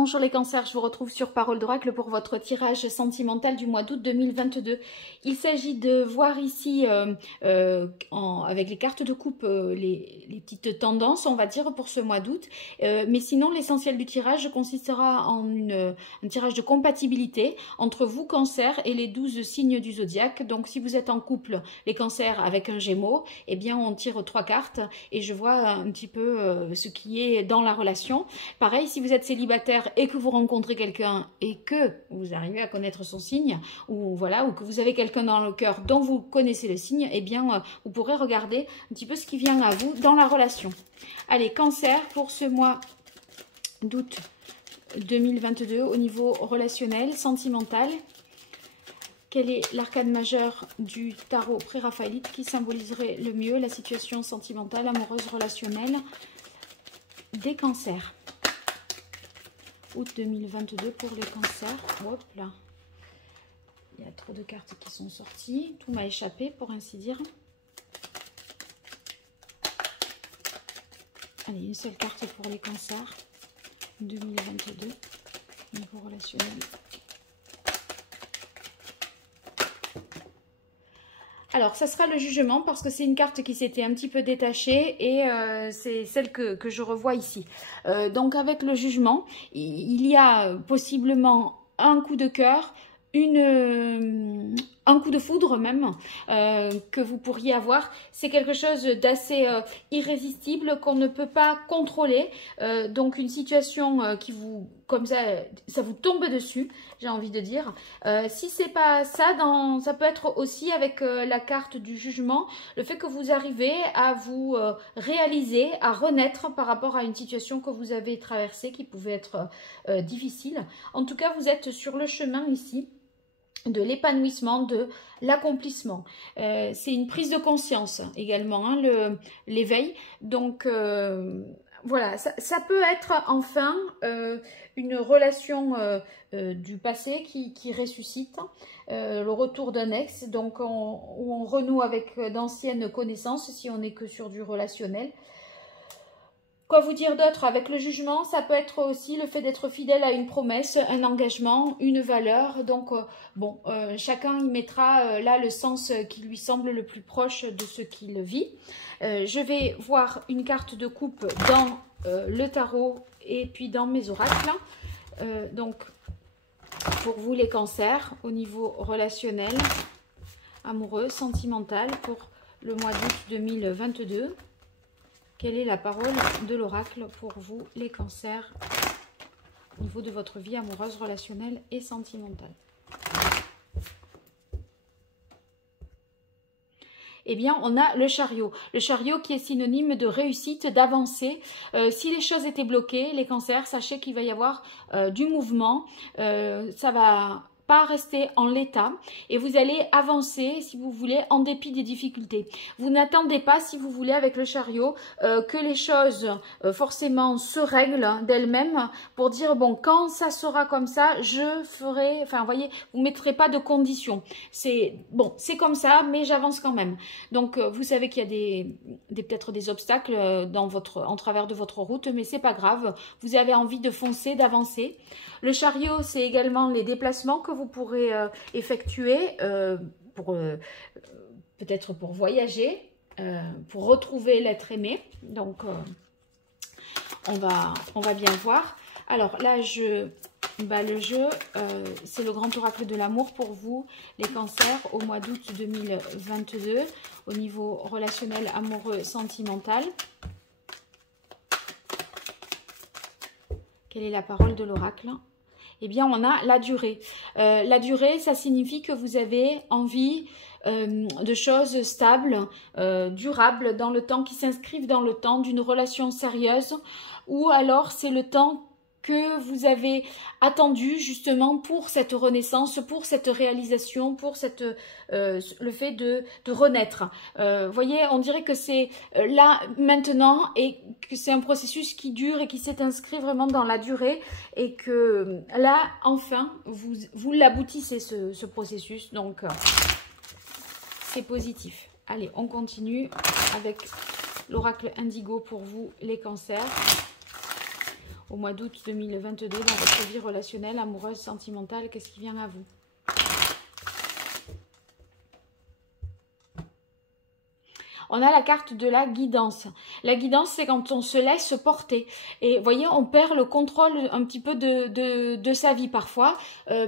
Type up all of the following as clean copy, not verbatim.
Bonjour les cancers, je vous retrouve sur Parole d'Oracle pour votre tirage sentimental du mois d'août 2022. Il s'agit de voir ici, avec les cartes de coupe, les petites tendances, on va dire, pour ce mois d'août. Mais sinon, l'essentiel du tirage consistera en un tirage de compatibilité entre vous, cancer, et les 12 signes du zodiaque. Donc, si vous êtes en couple, les cancers avec un gémeau, eh bien, on tire 3 cartes et je vois un petit peu ce qui est dans la relation. Pareil, si vous êtes célibataire et que vous rencontrez quelqu'un et que vous arrivez à connaître son signe, ou voilà, ou que vous avez quelqu'un dans le cœur dont vous connaissez le signe, eh bien, vous pourrez regarder un petit peu ce qui vient à vous dans la relation. Allez, cancer, pour ce mois d'août 2022, au niveau relationnel, sentimental, quel est l'arcane majeur du tarot pré-raphaélite qui symboliserait le mieux la situation sentimentale, amoureuse, relationnelle des cancers? Août 2022 pour les cancers. Hop là. Il y a trop de cartes qui sont sorties. Tout m'a échappé pour ainsi dire. Allez, une seule carte pour les cancers. 2022. Niveau relationnel. Alors, ça sera le jugement parce que c'est une carte qui s'était un petit peu détachée et c'est celle que je revois ici. Donc, avec le jugement, il y a possiblement un coup de cœur, un coup de foudre même que vous pourriez avoir. C'est quelque chose d'assez irrésistible qu'on ne peut pas contrôler. Donc, une situation qui vous... comme ça vous tombe dessus, j'ai envie de dire. Si c'est pas ça, ça peut être aussi avec la carte du jugement, le fait que vous arrivez à vous réaliser, à renaître par rapport à une situation que vous avez traversée qui pouvait être difficile. En tout cas, vous êtes sur le chemin ici de l'épanouissement, de l'accomplissement. C'est une prise de conscience également, hein, l'éveil. Donc, voilà, ça peut être enfin une relation du passé qui ressuscite, le retour d'un ex, donc où on renoue avec d'anciennes connaissances si on n'est que sur du relationnel. Quoi vous dire d'autre? Avec le jugement, ça peut être aussi le fait d'être fidèle à une promesse, un engagement, une valeur. Donc, bon, chacun y mettra là le sens qui lui semble le plus proche de ce qu'il vit. Je vais voir une carte de coupe dans le tarot et puis dans mes oracles. Donc, pour vous les cancers, au niveau relationnel, amoureux, sentimental, pour le mois d'août 2022. Quelle est la parole de l'oracle pour vous, les cancers, au niveau de votre vie amoureuse, relationnelle et sentimentale? Eh bien, on a le chariot. Le chariot qui est synonyme de réussite, d'avancée. Si les choses étaient bloquées, les cancers, sachez qu'il va y avoir du mouvement. Ça va pas rester en l'état et vous allez avancer si vous voulez en dépit des difficultés. Vous n'attendez pas, si vous voulez, avec le chariot que les choses forcément se règlent d'elles-mêmes pour dire bon, quand ça sera comme ça, je ferai, enfin vous voyez, vous mettrez pas de conditions. C'est bon, c'est comme ça, mais j'avance quand même. Donc vous savez qu'il y a peut-être des obstacles en travers de votre route, mais c'est pas grave. Vous avez envie de foncer, d'avancer. Le chariot, c'est également les déplacements que vous pourrez effectuer peut-être pour voyager, pour retrouver l'être aimé. Donc, on va bien voir. Alors là, le jeu, c'est le grand oracle de l'amour pour vous, les cancers, au mois d'août 2022, au niveau relationnel, amoureux, sentimental. Quelle est la parole de l'oracle? Eh bien, on a la durée. La durée, ça signifie que vous avez envie de choses stables, durables dans le temps, qui s'inscrivent dans le temps, d'une relation sérieuse, ou alors c'est le temps que vous avez attendu justement pour cette renaissance, pour cette réalisation, pour le fait de renaître. Vous voyez, on dirait que c'est là, maintenant, et que c'est un processus qui dure et qui s'est inscrit vraiment dans la durée, et que là, enfin, vous l'aboutissez ce processus, donc c'est positif. Allez, on continue avec l'oracle indigo pour vous, les cancers. au mois d'août 2022 dans votre vie relationnelle, amoureuse, sentimentale. Qu'est-ce qui vient à vous? On a la carte de la guidance. La guidance, c'est quand on se laisse porter. Et vous voyez, on perd le contrôle un petit peu de sa vie parfois,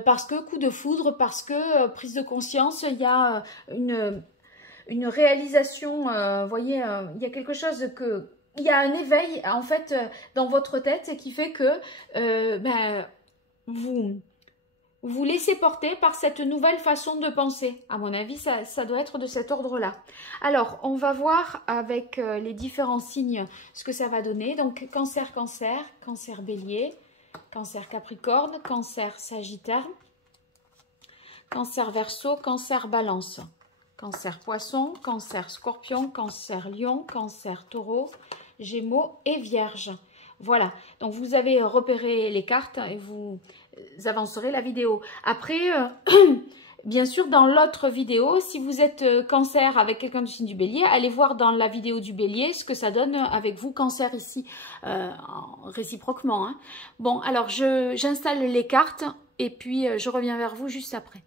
parce que coup de foudre, parce que prise de conscience, il y a une réalisation, vous voyez, il y a quelque chose que... Il y a un éveil, en fait, dans votre tête qui fait que vous laissez porter par cette nouvelle façon de penser. À mon avis, ça doit être de cet ordre-là. Alors, on va voir avec les différents signes ce que ça va donner. Donc, Cancer, Cancer, Cancer Bélier, Cancer Capricorne, Cancer Sagittaire, Cancer Verseau, Cancer Balance, Cancer Poisson, Cancer Scorpion, Cancer Lion, Cancer Taureau, Gémeaux et Vierge. Voilà, donc vous avez repéré les cartes et vous avancerez la vidéo. Après, bien sûr, dans l'autre vidéo, si vous êtes Cancer avec quelqu'un du signe du Bélier, allez voir dans la vidéo du Bélier ce que ça donne avec vous, Cancer, ici, réciproquement. Hein. Bon, alors j'installe les cartes et puis je reviens vers vous juste après.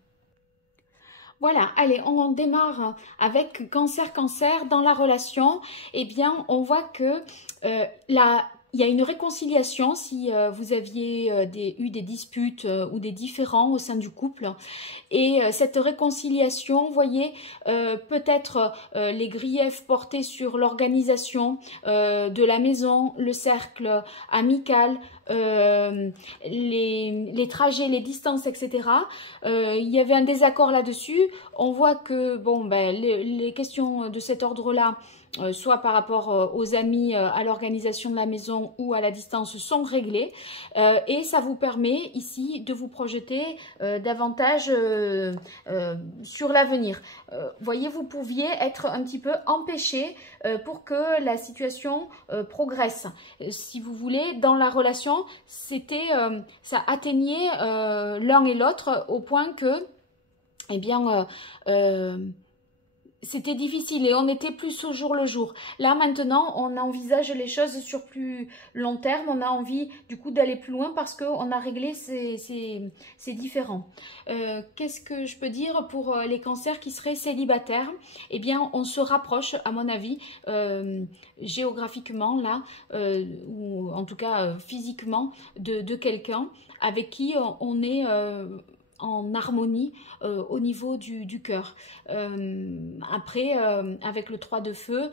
Voilà, allez, on démarre avec Cancer, Cancer. Dans la relation, eh bien, on voit que il y a une réconciliation si vous aviez eu des disputes ou des différends au sein du couple. Et cette réconciliation, vous voyez, peut-être les griefs portés sur l'organisation de la maison, le cercle amical, les trajets, les distances, etc. Il y avait un désaccord là-dessus. On voit que bon, les questions de cet ordre-là, soit par rapport aux amis, à l'organisation de la maison ou à la distance, sont réglées. Et ça vous permet ici de vous projeter davantage sur l'avenir. Voyez, vous pouviez être un petit peu empêché pour que la situation progresse. Si vous voulez, dans la relation, ça atteignait l'un et l'autre au point que, eh bien, c'était difficile et on était plus au jour le jour. Là, maintenant, on envisage les choses sur plus long terme. On a envie, du coup, d'aller plus loin parce qu'on a réglé ces différends. Qu'est-ce que je peux dire pour les cancers qui seraient célibataires? Eh bien, on se rapproche, à mon avis, géographiquement, là, ou en tout cas physiquement, de quelqu'un avec qui on est... en harmonie au niveau du cœur. Après, avec le 3 de feu,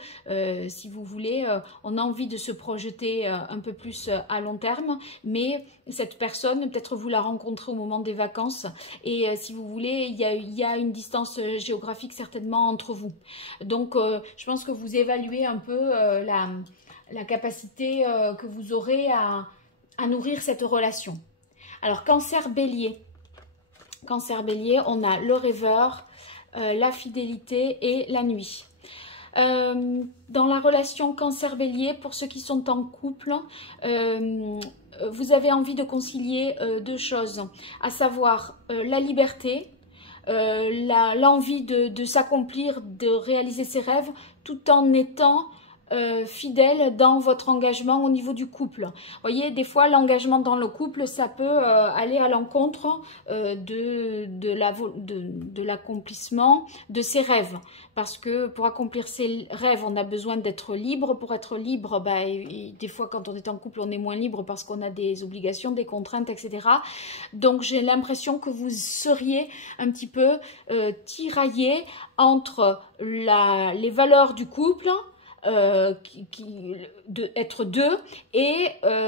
si vous voulez, on a envie de se projeter un peu plus à long terme, mais cette personne, peut-être vous la rencontrez au moment des vacances, et si vous voulez, il y a une distance géographique certainement entre vous. Donc, je pense que vous évaluez un peu la capacité que vous aurez à nourrir cette relation. Alors, Cancer Bélier. Cancer Bélier, on a le rêveur, la fidélité et la nuit. Dans la relation Cancer Bélier, pour ceux qui sont en couple, vous avez envie de concilier deux choses, à savoir la liberté, l'envie de s'accomplir, de réaliser ses rêves, tout en étant fidèle dans votre engagement au niveau du couple. Vous voyez, des fois, l'engagement dans le couple, ça peut aller à l'encontre de l'accomplissement de ses rêves. Parce que pour accomplir ses rêves, on a besoin d'être libre. Pour être libre, des fois, quand on est en couple, on est moins libre parce qu'on a des obligations, des contraintes, etc. Donc, j'ai l'impression que vous seriez un petit peu tiraillé entre les valeurs du couple, être deux, et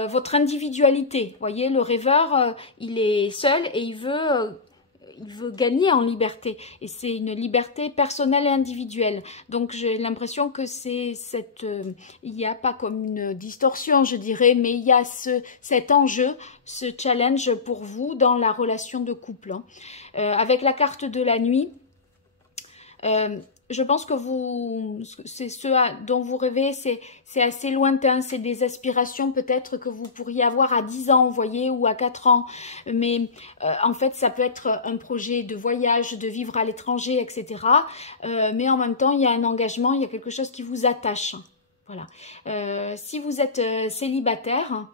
votre individualité. Vous voyez, le rêveur, il est seul et il veut gagner en liberté, et c'est une liberté personnelle et individuelle. Donc j'ai l'impression que il n'y a pas comme une distorsion, je dirais, mais il y a cet enjeu, ce challenge pour vous dans la relation de couple. Avec la carte de la nuit, je pense que c'est ce dont vous rêvez, c'est assez lointain, c'est des aspirations peut-être que vous pourriez avoir à 10 ans, vous voyez, ou à 4 ans. Mais en fait, ça peut être un projet de voyage, de vivre à l'étranger, etc. Mais en même temps, il y a un engagement, il y a quelque chose qui vous attache. Voilà. Si vous êtes célibataire,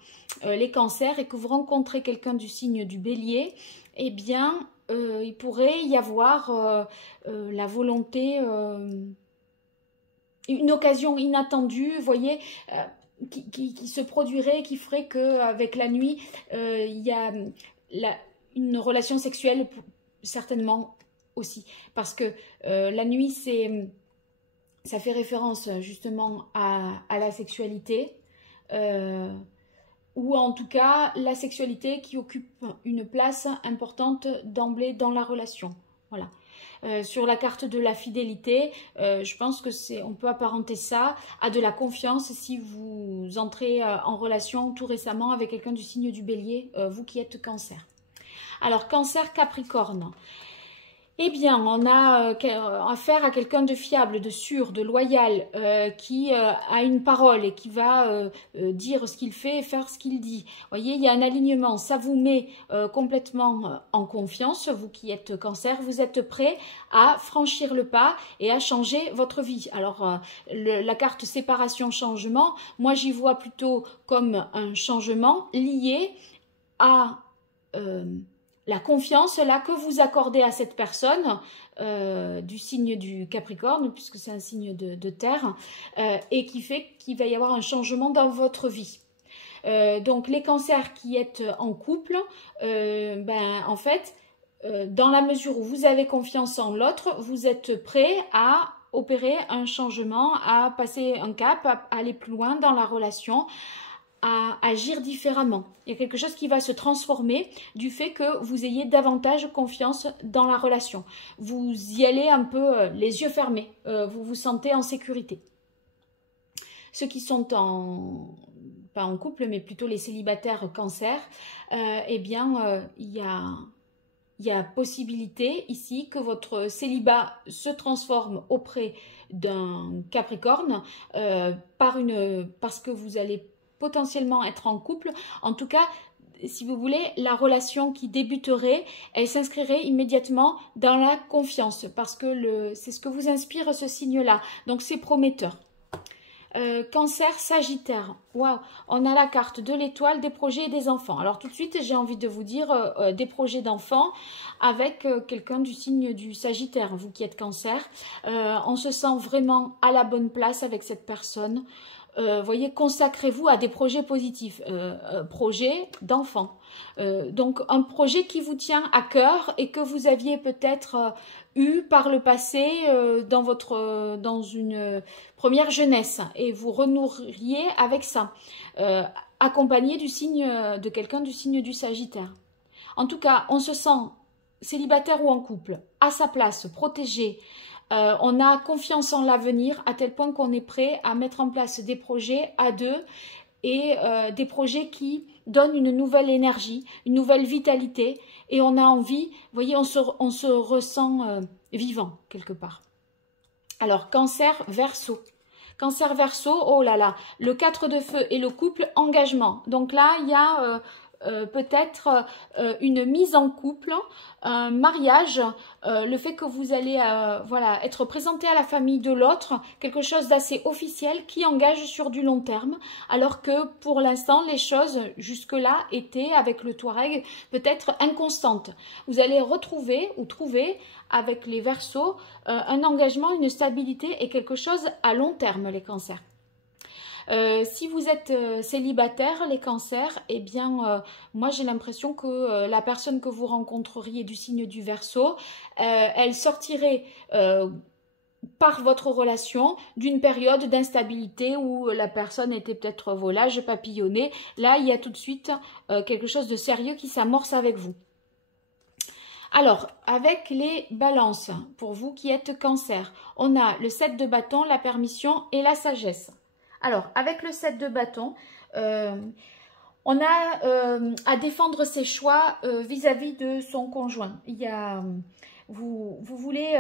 les cancers, et que vous rencontrez quelqu'un du signe du bélier, eh bien, il pourrait y avoir la volonté, une occasion inattendue, vous voyez, qui se produirait, qui ferait qu'avec la nuit, il y a une relation sexuelle, certainement aussi. Parce que la nuit, ça fait référence justement à la sexualité, ou en tout cas la sexualité qui occupe une place importante d'emblée dans la relation. Voilà. Sur la carte de la fidélité, je pense que on peut apparenter ça à de la confiance si vous entrez en relation tout récemment avec quelqu'un du signe du bélier, vous qui êtes cancer. Alors cancer capricorne. Eh bien, on a affaire à quelqu'un de fiable, de sûr, de loyal, qui a une parole et qui va dire ce qu'il fait et faire ce qu'il dit. Vous voyez, il y a un alignement, ça vous met complètement en confiance, vous qui êtes cancer, vous êtes prêt à franchir le pas et à changer votre vie. Alors, la carte séparation-changement, moi j'y vois plutôt comme un changement lié à... la confiance là que vous accordez à cette personne du signe du Capricorne, puisque c'est un signe de terre, et qui fait qu'il va y avoir un changement dans votre vie. Donc les cancers qui êtes en couple, en fait, dans la mesure où vous avez confiance en l'autre, vous êtes prêt à opérer un changement, à passer un cap, à aller plus loin dans la relation, à agir différemment. Il y a quelque chose qui va se transformer du fait que vous ayez davantage confiance dans la relation. Vous y allez un peu les yeux fermés, vous vous sentez en sécurité. Ceux qui sont pas en couple, mais plutôt les célibataires cancer, eh bien, il y a possibilité ici que votre célibat se transforme auprès d'un Capricorne parce que vous allez potentiellement être en couple. En tout cas, si vous voulez, la relation qui débuterait, elle s'inscrirait immédiatement dans la confiance parce que c'est ce que vous inspire ce signe-là. Donc, c'est prometteur. Cancer, Sagittaire. Waouh, on a la carte de l'étoile, des projets et des enfants. Alors tout de suite, j'ai envie de vous dire des projets d'enfants avec quelqu'un du signe du Sagittaire, vous qui êtes Cancer. On se sent vraiment à la bonne place avec cette personne. Voyez, consacrez-vous à des projets positifs, projets d'enfants. Donc un projet qui vous tient à cœur et que vous aviez peut-être eu par le passé dans une première jeunesse et vous renourriez avec ça, accompagné de quelqu'un du signe du Sagittaire. En tout cas, on se sent célibataire ou en couple, à sa place, protégé. On a confiance en l'avenir à tel point qu'on est prêt à mettre en place des projets à deux et des projets qui donnent une nouvelle énergie, une nouvelle vitalité et on a envie, vous voyez, on se ressent vivant quelque part. Alors, Cancer, Verseau. Cancer, Verseau, oh là là, le 4 de feu et le couple, engagement. Donc là, il y a... peut-être une mise en couple, un mariage, le fait que vous allez voilà, être présenté à la famille de l'autre, quelque chose d'assez officiel qui engage sur du long terme, alors que pour l'instant les choses jusque-là étaient avec le Touareg peut-être inconstantes. Vous allez retrouver ou trouver avec les Verseaux un engagement, une stabilité et quelque chose à long terme les cancers. Si vous êtes célibataire, les cancers, eh bien, moi j'ai l'impression que la personne que vous rencontreriez du signe du Verseau, elle sortirait par votre relation d'une période d'instabilité où la personne était peut-être volage, papillonnée. Là, il y a tout de suite quelque chose de sérieux qui s'amorce avec vous. Alors, avec les balances, pour vous qui êtes cancer, on a le 7 de bâton, la permission et la sagesse. Alors, avec le 7 de bâton, on a à défendre ses choix vis-à-vis de son conjoint. Il y a, vous voulez,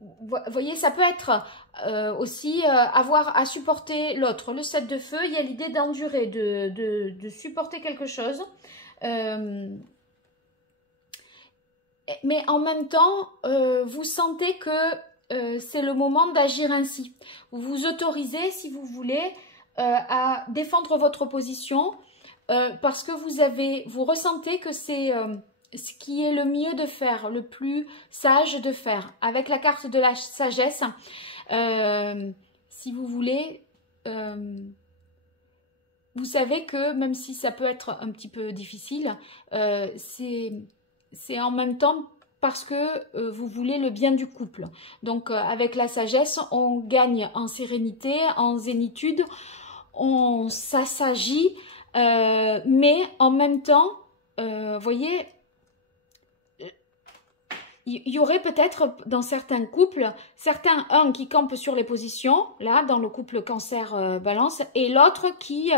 vous voyez, ça peut être aussi avoir à supporter l'autre. Le 7 de feu, il y a l'idée d'endurer, de supporter quelque chose. Mais en même temps, vous sentez que c'est le moment d'agir ainsi. Vous vous autorisez, si vous voulez, à défendre votre position parce que vous ressentez que c'est ce qui est le mieux de faire, le plus sage de faire. Avec la carte de la sagesse, si vous voulez, vous savez que même si ça peut être un petit peu difficile, c'est en même temps parce que vous voulez le bien du couple. Donc avec la sagesse, on gagne en sérénité, en zénitude, on s'assagit, mais en même temps, voyez, il y aurait peut-être dans certains couples, un qui campe sur les positions, là, dans le couple cancer-balance, et l'autre qui